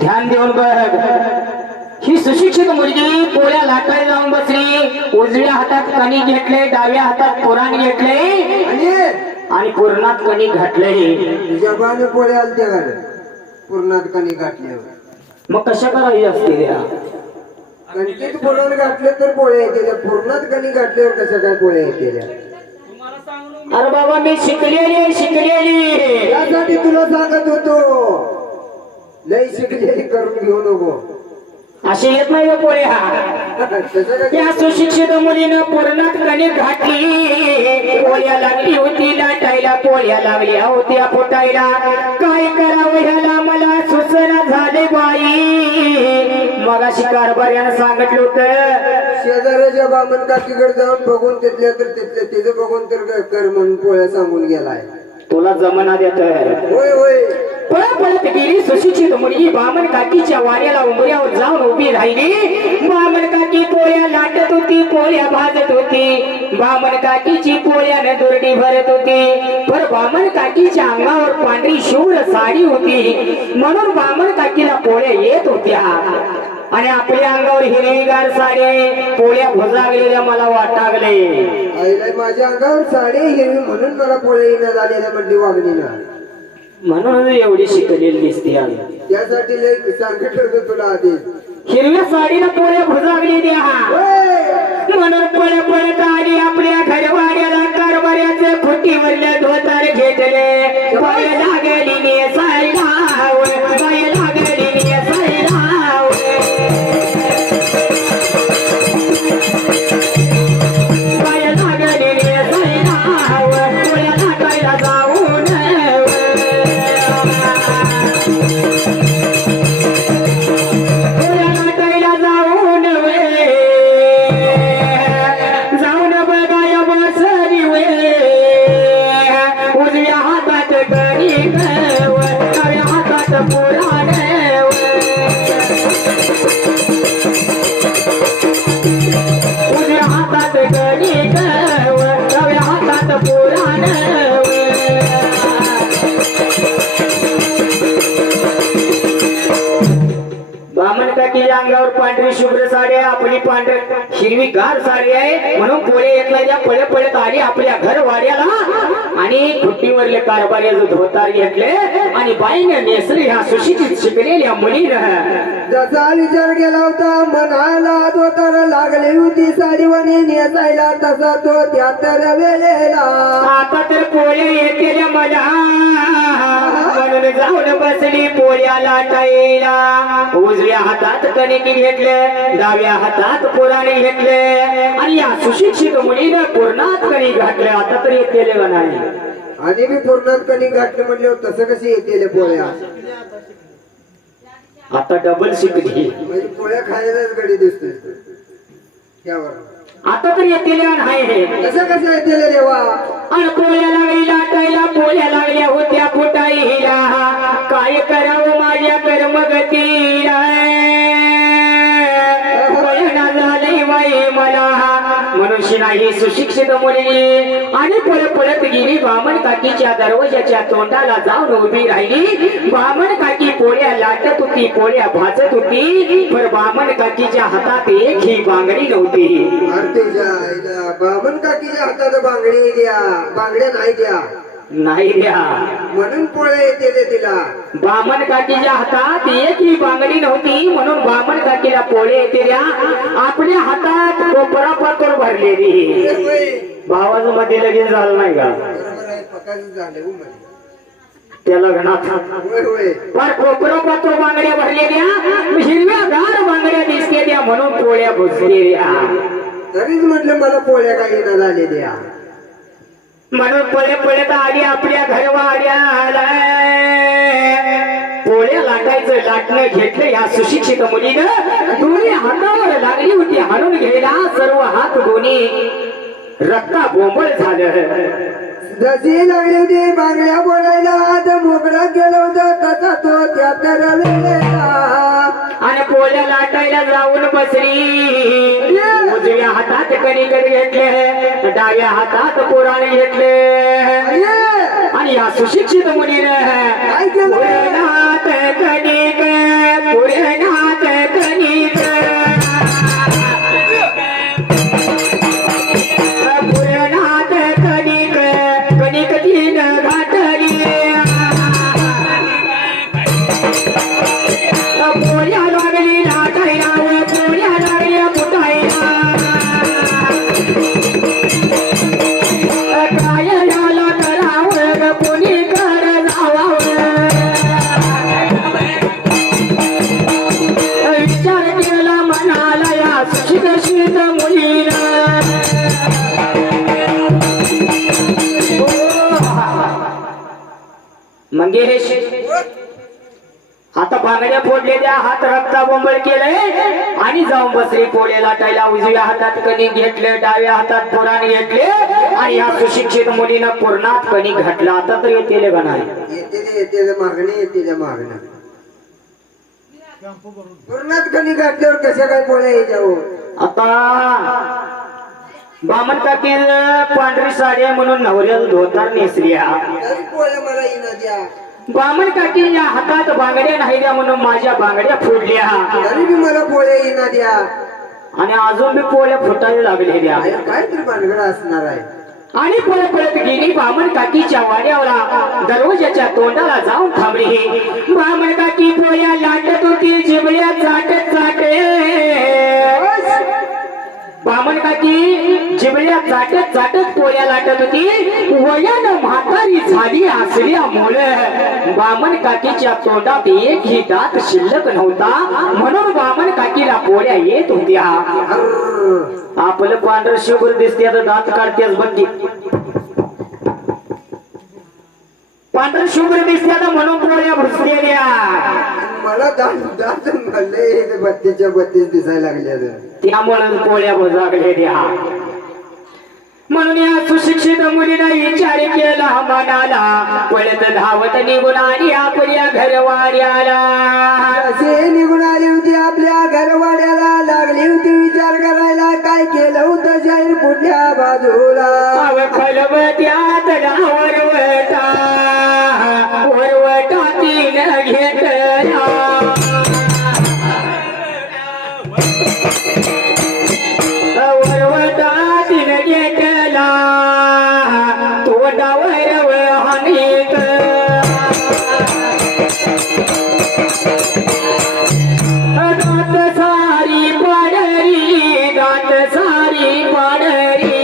ध्यान देऊन बघ, ही सुशिक्षित मुलगी पोळ्या लाटायला जाऊन बसली. उजव्या हातात कणी घेतले, डाव्या हातात पुराण घेतले आणि पूर्णात कणी घातले. जबाने पोळ्या आलत्या पूर्णात कणी घातले. मग कशा करावी असते त्या? कणकीत पुरण घातले तर पोळ्या येते, पूर्णात कणी घातल्यावर कशा काय पोळ्या येते? अरे बाबा मी शिकलेली त्यासाठी तुला सांगत होतो, लई शिकलेली करून घेऊ नको. अशी येत नाही पोळ्या. त्या सुशिक्षित मुलीनं पूर्णात कणी घातली. पोळ्या लागली होती लाटायला, पोळ्या लागल्या होत्या फुटायला. काय करावं ह्याला मला सुचना झाले बाई. मगाशी कारभार्यानं सांगितलं होतं शेजाऱ्याच्या बामण काकीकडे जाऊन बघून तिचं बघून तर कर म्हणून पोळ्या सांगून गेलाय. तुला जमना देत. होय होय. पळत गेली सुशिक्षित मुलगी बामण काकीच्या वाड्याला उंबऱ्यावर जाऊन उभी राहिली. बामण काकी पोळ्या लाटत होती, पोळ्या भाजत होती. बामण काकीची पोळ्याने दुर्डी भरत होती. पण बामण काकीच्या अंगावर पांढरी शूर साडी होती म्हणून बामण काकीला पोळ्या येत होत्या. आणि आपल्या अंगावर हिरवीगार साडी, पोळ्या भुजागलेल्या मला वाटागले. आईला माझ्या अंगावर साडी हिरवी म्हणून मला पोळ्या येणं झालेल्या म्हणली वागणीनं. म्हणून एवढी शिकलेली दिसते. त्यासाठी लई सांगितलं होतं तुला आधी, हिरव्या साडीनं पोळ्या भुजागली द्या म्हणून पळत आली आपल्या घरवाड्याला. कारभार्याचे फुटीवरले धोतर घेतले. पाय लागली नेसायला, पाय लागली नेसायला. पाय लागली नेसायला, पोळ्या लाटायला जाऊन. अंगावर पांढरी शुभ्र साडी आहे, आपली पांढरी हिरवी गार साडी आहे म्हणून पोळे एकला पळत आली आपल्या घर वाड्याला. आणि खुट्टीवरले कारभार्याचं धोतार घेतले आणि बाईने नेसली ह्या सुशिक्षित शिकलेल्या मुलीनं. जसा विचार केला होता मनाला धोतार लागली होती साडीवणी नेसायला, तसा तो त्या तर वेळेला. आता तर पोळे येते मला म्हणून जाऊन बसली पोळ्या लाटायला. उजव्या हातात कणिक घेतले, डाव्या हातात पुराणे घेतले आणि या सुशिक्षित मुलीनं पूर्णात कणिक घातले. आता तर येते नाही. आणि मी पूर्णात कणिक घातले म्हणले तसं कशी येते पोळ्या? आता डबल शिकली म्हणजे पोळ्या खायलाच गडी दिसते त्यावर. आता तर येतील नाही. कसं कसं येते देवा? आणि पोळ्या लागली लाटायला, पोळ्या लागल्या होत्या फुटायला. काय करावं माझ्या कर्मगतीला, कळना झालंय बाई मला. मनुष्य नाही सुशिक्षित मुलगी आणि पळत गेली बामण काकीच्या दरवाजाच्या तोंडाला जाऊन उभी राहिली. बामण काकी पोळ्या लाटत होती, पोळ्या भाजत होती, पण बामण काकीच्या हातात एक ही बांगडी नव्हती. बामण काकीच्या हातात बांगडी द्या, बांगड्या नाही द्या म्हणून पोळ्या येते तिला. बामण काकीच्या हातात एक ही बांगडी नव्हती म्हणून बामण काकीला पोळे येते द्या. आपल्या हातात कोपरा पातोर भरलेली. भावाचं मध्ये लगीन झालं नाही का? त्या लग्नात फार कोपरा पातोर बांगड्या भरलेल्या, हिरव्या गार बांगड्या दिसते द्या म्हणून पोळ्या भुजलेल्या. तरीच म्हटलं मला पोळ्या काही न झालेल्या म्हणून पळत आली आपल्या घरवाड्याला. पोळ्या लाटायचं लाटणं घेतलं या सुशिक्षित मुलीनं. दोन्ही हातावर लागली होती हाणून घ्यायला, सर्व हात दोन्ही रक्ता बोंबळ झालं. जशी लागली होती बांगड्या बोलायला तर मोकळा गेला होता तसा तो त्यात रडलेला. आणि पोळ्या लाटायला जाऊन बसली. उजव्या हातात कणिक घेतले, डाव्या हातात पुराण घेतले. आणि या सुशिक्षित मुलीनं पुरणात कणिक, पुरणात कणिक, पुरणात कणिक, कणिक तीन घातली. पोळ्या लागली लाटायला, पोळ्या लागल्या फुटायला. काय झालं करावं, कोणी कर जावावं. विचार केला मनाला या सुशिक्षित मुलीनं. मंगेश आता बांगड्या फोडलेल्या, हात रक्ता बोंबळ केलंय आणि जाऊन बसली पोळ्या लाटायला. उजव्या हातात कणिक घेतले, डाव्या हातात पुराण घेतले. आणि या सुशिक्षित मुलीनं पूर्णात कणिक घातला. आता तर येते का नाही? येते मागणी, येते मागणं. पूर्णात कणी घातल्यावर कशा काय पोळ्या येत्या? आता बामण काकील पांढरी साडी आहे म्हणून नवऱ्याला धोतर नेसल्या. तरी पोळ्या मला येणार द्या. बामण काकी या हातात बांगड्या नाही द्या म्हणून माझ्या बांगड्या फोडल्या. तरी बी मला पोळ्या येणार द्या. आणि अजून बी पोळ्या फुटायला लागलेल्या. काहीतरी भानगड असणार आहे. आणि पळत पळत गेली बामण काकीच्या वाड्यावरा. दरवाजाच्या तोंडाला जाऊन थांबली. बामण काकी पोळ्या लाटत होती, जिबड्या चाटत चाटे. बामण काकी जिबड्या चाटत चाटत पोळ्या लाटत होती. वयानं म्हातारी झाली असल्यामुळे बामण काकीच्या तोंडात एकही दात शिल्लक नव्हता. म्हणून बामण काकीला पोळ्या येत होत्या. आपलं पांढर शुभ्र दिसते, आता दात काढतेच बंदी. पांढर शुभ्र दिसते आता म्हणून पोळ्या भुसलेल्या. मला दात दात म्हणले 32 दिसायला लागले. त्यामुळे पोळ्या भुजागलेल्या. म्हणून या सुशिक्षित मुलीनं विचार केला मनाला. पळत धावत निघून आली आपल्या घरवाड्याला. असे निघून आली होती आपल्या घरवाड्याला. लागली होती विचार करायला, काय केलं होतं जाहीर पुढल्या बाजूला. खलबत्यात वरवटा, वरवटा तीन घेतला. वरवटा तीन घेतला, तोंडावर हानीत. दात सारी पाडरी, दात सारी पाडरी.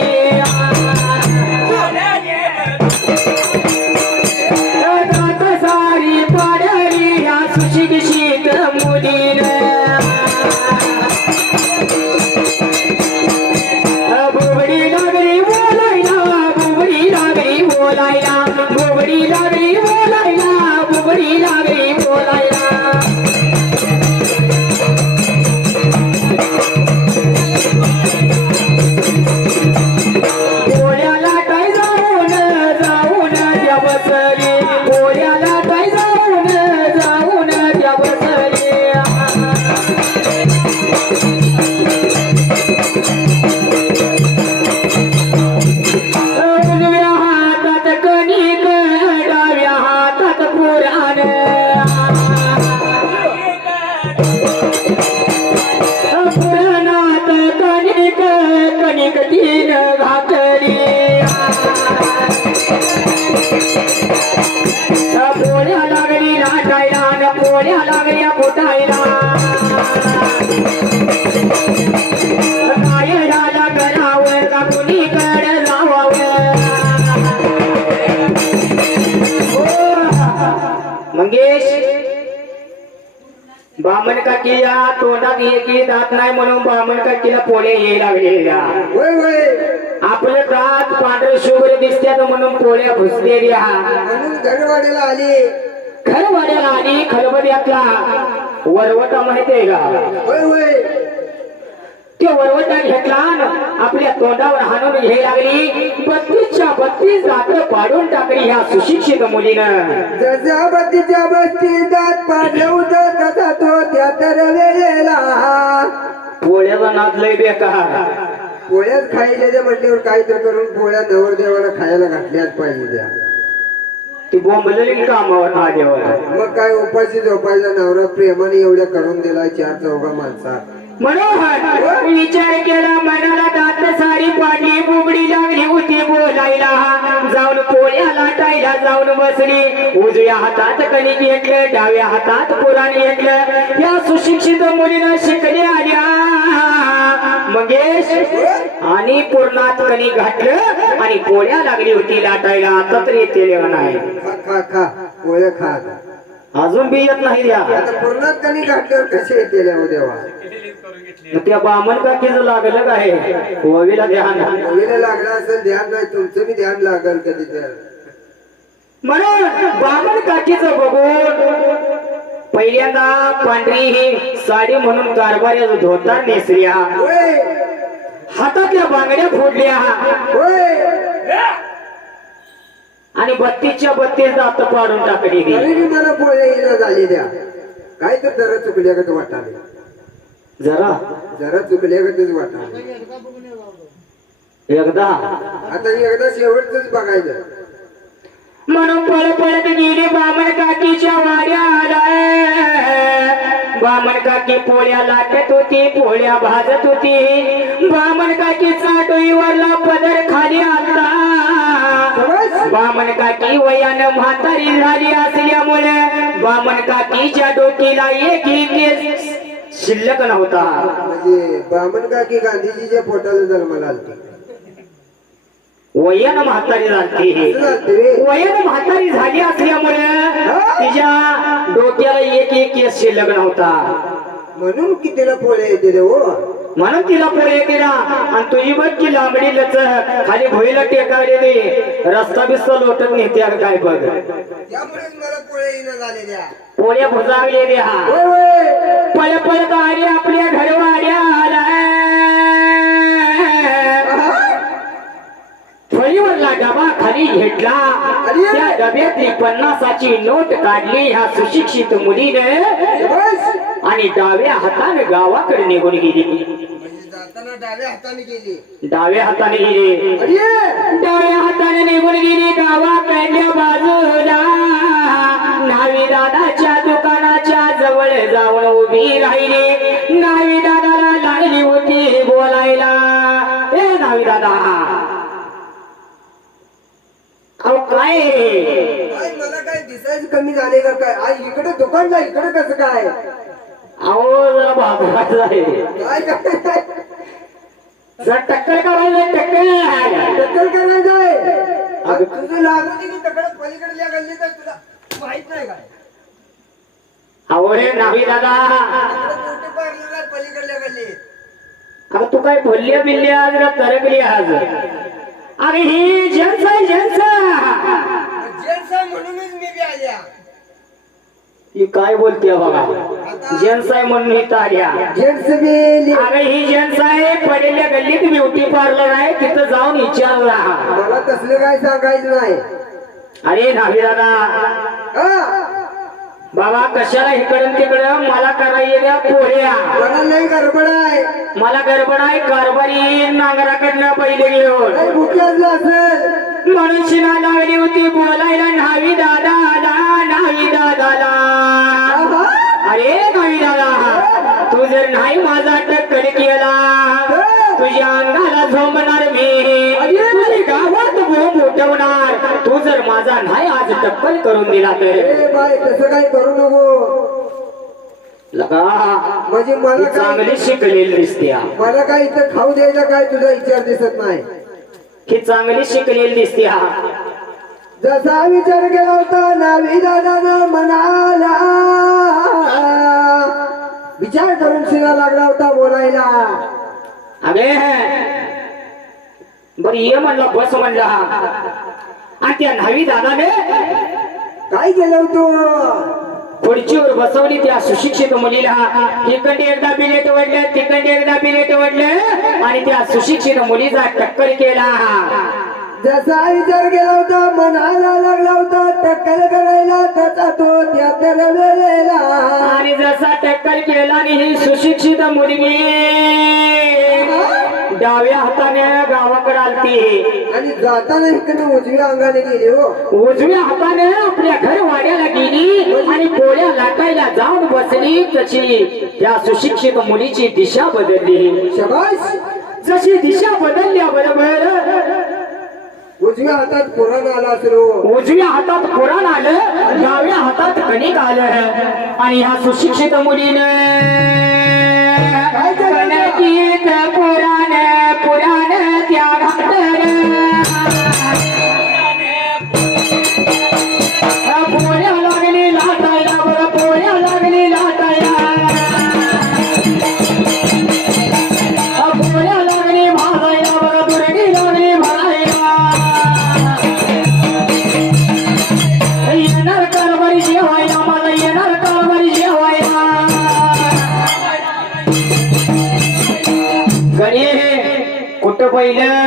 दात सारी पाडरी या सुशिक्षित मुलीनं. बुबडी लागली बोलायला, बुबडी लागली बोलायला, बुबडी लागली बोलायला, बुबडी लागली बोलायला. पोळ्या लाटाय जाऊन जाऊन त्या बसली. पोळ्या लाटाय जाऊन जाऊन त्या बसली. उजव्या हातात कणिक, डाव्या हातात पुराण. पुराणात कणिक, कणिक तीन घातली. पोळ्या लागली लाटायला, पोळ्या लागल्या फुटायला. काय झाला करावं, का कुणीकडे जावावं. मंगेश बामण काकी या तोंडात एकही दात नाही म्हणून बामण काकीला पोळ्या यायला लागलेल्या. होय होय. आपलं दात पांढरे शुभ्र दिसत्यात म्हणून पोळ्या भुसलेल्या. म्हणून घरवाडीला आली. घरवाड्याला आणि खलबत्यातला वरवटा माहितीये का? होय होय. ते वरवटा घेतला न आपल्या तोंडावर हाणून घ्यायला लागली. 32च्या 32 दात पाडून टाकली ह्या सुशिक्षित मुलीनं. जसा बत्तीच्या बस्ती दात पाडलं होतं तसा तो त्या तर वेळेला पोळ्याचा नाद लय बेकार. पोळ्यात खायला द्या म्हटल्यावर काय तर करून पोळ्या नवरदेवाला खायला घातल्याच पाहिजे द्या. ती बोंबलेली कामावर नादेवर. मग काय उपाशी झोपायचा नवरा प्रेमाने एवढ्या करून दिला 4-4 माणसा. मनोहर विचार केला मनाला दात सारी पाडली बुबडी लागली होती बोलायला. जाऊन पोळ्या लाटायला जाऊन बसली. उजव्या हातात कणिक घेतलं डाव्या हातात पुराण घेतलं. या सुशिक्षित मुलीनं शिकल्या आल्या मंगेश आणि पूर्णात कणिक घातलं आणि पोळ्या लागली होती लाटायला. आता तरी येते नाही खा खा खा पोळ्या खा आता. अजून बी येत नाही द्या. आता पूर्णात कणी घातल्यावर कसे येते हो देवा. त्या बामण काकीचं लागलं काय ओवीला ध्यान. ओवीला लागला असेल ध्यान नाही तुमचं बी ध्यान लागल कधी तर. म्हणून बामण काकीचं बघून पहिल्यांदा पांढरी ही साडी म्हणून कारभार्याचा धोतर नेसल्या. होय हातातल्या बांगड्या फोडल्या होय आणि 32च्या 32 दात पाडून टाकली. तरी बी मला पोळ्या येणं झाली द्या. काय तर जरा चुकल्या का वाटाले. जरा चुकल्या का तेच वाटाले. एकदा आता एकदा शेवटच बघायचं. म्हणून पळत गेली बामण काकीच्या वाड्याला. बामण काकी पोळ्या लाटत होती पोळ्या भाजत होती. बामण काकीचा डोईवरला पदर खाली आता. बामण काकी वयानं म्हातारी झाली असल्यामुळे बामण काकीच्या डोकीला एक केस शिल्लक नव्हता. म्हणजे बामण काकी गांधीजीच्या पोटाला जन्माला आलती. वयानं म्हातारी झाली. वयानं म्हातारी झाली असल्यामुळे तिच्या डोक्याला एक केस शिल्लक नव्हता. म्हणून कितीला पोळ्या येते रे हो. म्हणून तिला पोळे केला. आणि तुझी बघ की लांबडी लच खाली भोईला टेकावले दे रस्ता बिस्ता लोटत नेते काय बघ. त्यामुळेच मला पोळ्या येणं झाले द्या. पोळ्या भुजावले द्या. पळ पळत आली आपल्या घरवाड्याला. फळीवरला डबा खाली घेतला. त्या डब्यातली 50ची नोट काढली ह्या सुशिक्षित मुलीने आणि डाव्या हाताने गावाकडे निघून गेली. जाताना डाव्या हाताने गेली. डाव्या हाताने गेली. डाव्या हाताने निघून गेली गावाकडल्या बाजूला. न्हावी दादाच्या दुकानाच्या जवळ जाऊन उभी राहिली. न्हावी दादाला लागली होती बोलायला. ए न्हावी दादा अहो काय मला काय दिसायचं कमी झाले का काय. आई इकडे दुकानला इकडे कसं काय. अहो जरा बाबराचं आहे. काय काय जरा टक्कर करायचं टक्कल करायचंय. तुझं लागू की तकडे पलीकडल्या गल्ली तर तुला माहित नाही काय. अहो हे न्हावी दादा ब्युटी पार्लर पलीकडल्या गल्लीत. अगं तू काय बोलल्या बिल्ल्या आज का तरकली आज. अरे ही जेंट्स आहे जेंट्स. जेंट्स म्हणूनच मी बी आल्या. ही काय बोलते बघा. जेंट्स आहे म्हणून इथं आल्या. जेंट्स बी अरे ही जेंट्स आहे पडेल्या गल्लीत ब्युटी पार्लर आहे तिथं जाऊन विचारला. मला तसलं काय सांगायचं नाही. अरे न्हावी दादा बाबा कशाला इकडून तिकडं मला करायला पोळ्या. मला नाही गडबड आहे. मला गडबड आहे कारभारी नांगराकडनं पहिले घेऊन भुक्यातलं असेल म्हणून शिना लागली होती बोलायला न्हावी दादाला न्हावी दादाला. अरे न्हावी दादा तू जर नाही माझा टक्कर केला तुझ्या अंगाला झोंबणार मी. तुझी गावात बोंब उठवणार. तू जर माझा नाही आज टक्कल करून दिला तर. बाय तसं काय करू नको. लगा म्हणजे मला काय चांगली शिकलेली दिसते. मला काय इथं खाऊ द्यायला काय तुझा विचार दिसत नाही. ही चांगली शिकलेली दिसते. जसा विचार केला होता न्हावी दादानं मनाला विचार करून शिना लागला होता बोलायला. अरे बर ये म्हणला बस म्हणला. आणि त्या न्हावी दादाने काय केलं होतं खुर्चीवर बसवली त्या सुशिक्षित मुलीला. इकडे एकदा बिलेट वडलं, तिकडे एकदा बिलेट वडलं आणि त्या सुशिक्षित मुलीचा टक्कर केला. जसा विचार केला होता मनाला लागला होता टक्कल करायला त्याचा तो त्यात रमलेला. आणि जसा टक्कर केला आणि ही सुशिक्षित मुलगी डाव्या हाताने गावाकडे आलती आणि जाताना इकडे उजव्या अंगाने गेली हो. उजव्या हाताने आपल्या घर वाड्याला गेली आणि पोळ्या लाटायला जाऊन बसली. तशी त्या सुशिक्षित मुलीची दिशा बदलली. शबाश. जशी दिशा बदलल्याबरोबर उजव्या हातात पुराण आला असेल हो. उजव्या हातात पुराण आलं, डाव्या हातात कणिक आलं आणि ह्या सुशिक्षित मुलीनं कणकीत पुराण पुराण त्या घातलं. पोळ्या लागली लाटायला बरं, पोळ्या लागली लाटायला, पोळ्या लागली भाजायला बरं, दुर्गी लागली भाजायला. येणार कारभारी जेवायला, मला येणार कारभारी जेवायला. गणे कुठं पहिलं